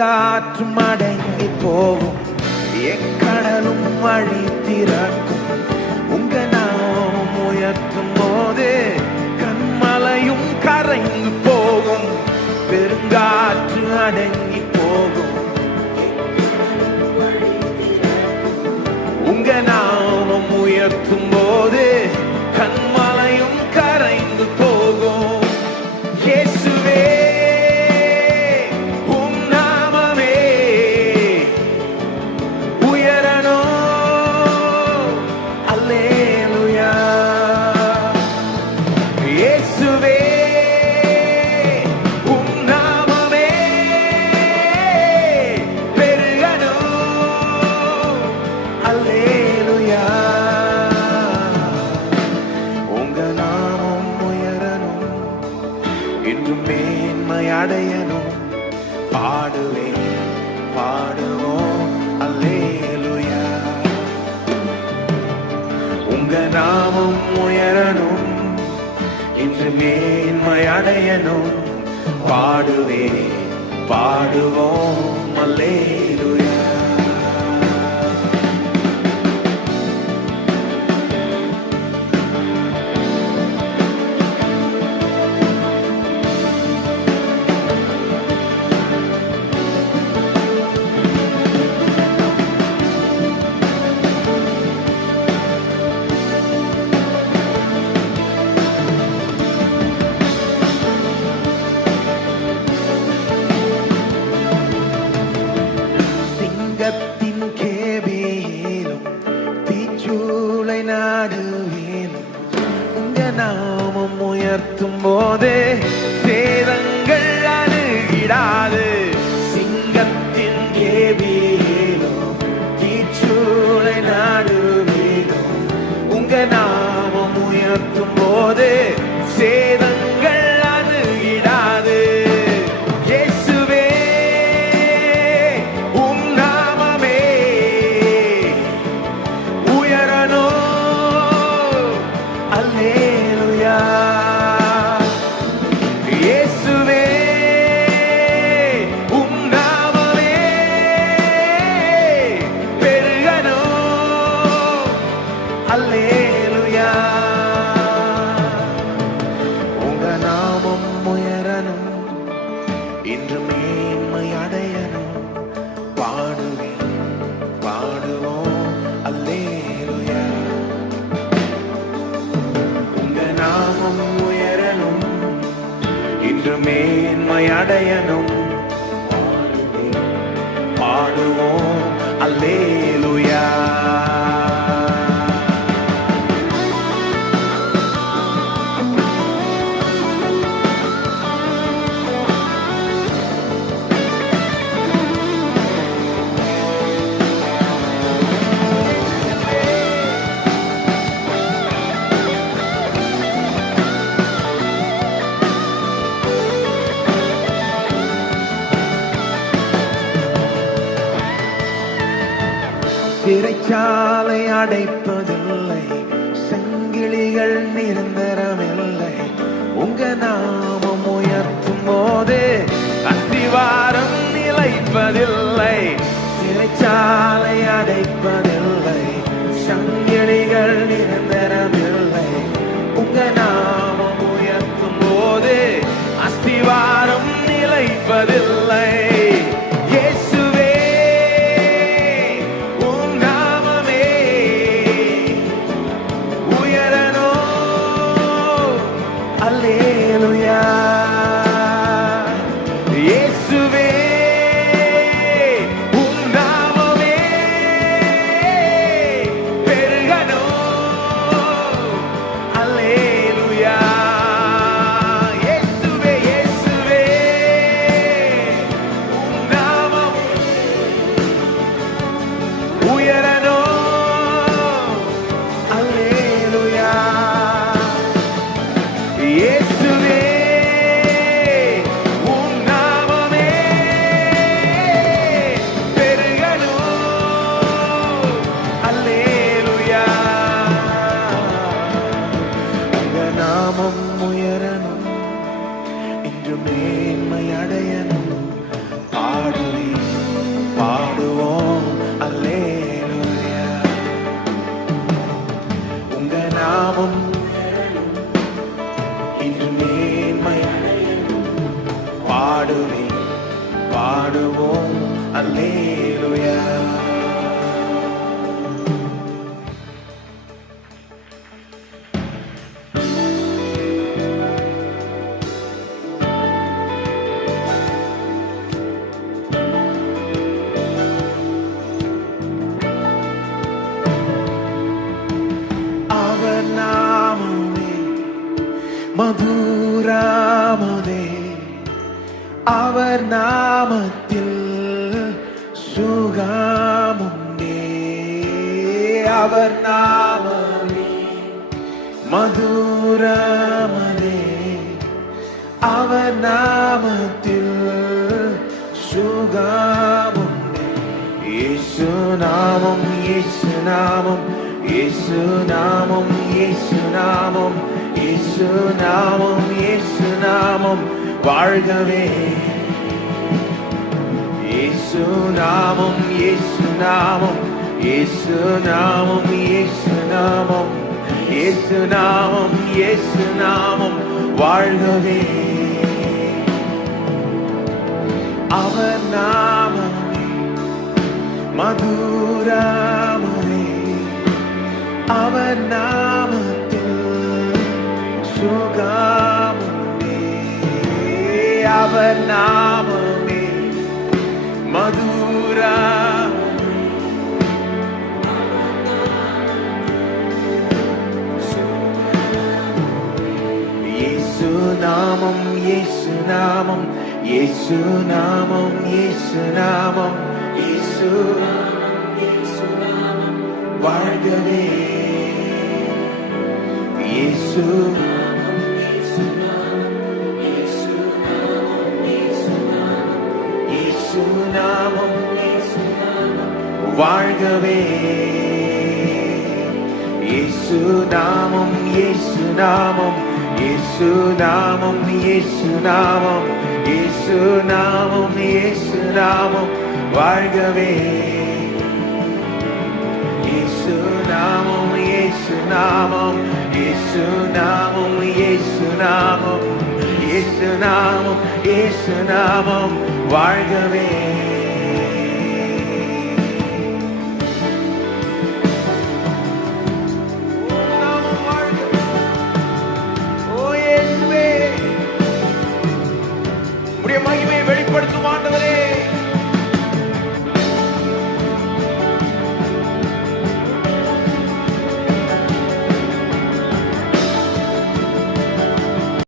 பெருங்காற்றும் அடங்கி போகும், எக்கடலும் வழி திறக்கும். உங்க நாமம் உயர்த்தும் போது கண்மலையும் கரைந்து போகும். பெருங்காற்று அடங்கி போகும், உங்க நாமம் உயர்த்தும் போது கண்மலையும் கரைந்து போகும். இயேசுவே உம் நாமமே உயரணும். அல்லேலூயா. இயேசுவே உம் நாமமே பெருகணும். அல்லேலூயா. உங்க நாமம் உயரணும், இன்றும் மேன்மை அடையணும். பாடுவேன் பாடுவோம் அல்லேலூயா. உங்க நாமம் உயரணும், இன்று மேன்மை அடையணும். பாடுவேன் பாடுவோம் அல்லேலூயா. சிங்கத்தின் கேபியிலும் தீச்சூளை நடுவிலும் உங்க நாமம் உயர்த்தும் போது சேதங்கள் அணுகிடாது. சிங்கத்தின் கேபியிலும் தீச்சூளை நடுவிலும் உங்க நாமம் உயர்த்தும் போது சேதங்கள் அணுகிடாது. இயேசுவே உம் நாமமே உயரணும். அல்லேலூயா. இயேசுவே உம் நாமமே பெருகணும். அல்லேலூயா. உங்க நாமம் உயரணும், இன்று மேன்மை அடையணும். பாடுவேன் பாடுவோம் அல்லேலூயா. உங்க நாமம் உயரணும், இன்று மேன்மை அடையணும். பாடுவேன் பாடுவோம் அல்லேலூயா. சிறைச்சாலை அடைப்பதில்லை, சங்கிலிகள் நிரந்தரமில்லை. உங்க நாமம் உயர்த்தும் போது அஸ்திவாரம் நிலைப்பதில்லை. சிறைச்சாலை அடைப்பதில்லை, சங்கிலிகள் நிரந்தரமில்லை. உங்க நாமம் உயர்த்தும் போது அஸ்திவாரம் நிலைப்பதில்லை. இயேசுவே உம் நாமமே உயரணும். அல்லேலூயா. இயேசுவே உம் நாமமே பெருகணும். அல்லேலூயா. இயேசுவே இயேசுவே உம் நாமம் உயரணும். அல்லேலூயா. இயேசுவே உம் நாமமே பாடுவோம் அல்லேலூயா. அவர் நாமமே மதுராமதே, அவர் நாமத்தில் சுகமுண்டே. அவர் நாமமே மதுராமதே, அவர் நாமத்தில் சுகமுண்டே. இயேசு நாமம், இயேசு நாமம், இயேசு நாமம், இயேசு நாமம், இயேசு நாமம், இயேசு நாமம் வாழ்கவே. இயேசு நாமம், இயேசு நாமம், இயேசு நாமம், இயேசு நாமம், இயேசு நாமம், இயேசு நாமம் வாழ்கவே. அவர் நாமமே மதுராமதே, அவர் நாமத்தில் சுகமுண்டே. அவர் நாமமே மதுரா, இயேசு நாமம், இயேசு நாமம், இயேசு நாமம், இயேசு நாமம், இயேசு வாழ்கவே. இயேசு இயேசு நாமம் வாழ்கவே. இயேசு நாமம், இயேசு நாமம், இயேசு நாமம், இயேசு நாமம், இயேசு நாமம், இயேசு நாமம் வாழ்கவே. இயேசு நாமம், இயேசு நாமம், இயேசு நாமம், இயேசு நாமம், இயேசு நாமம், இயேசு நாமம் வாழ்கவே.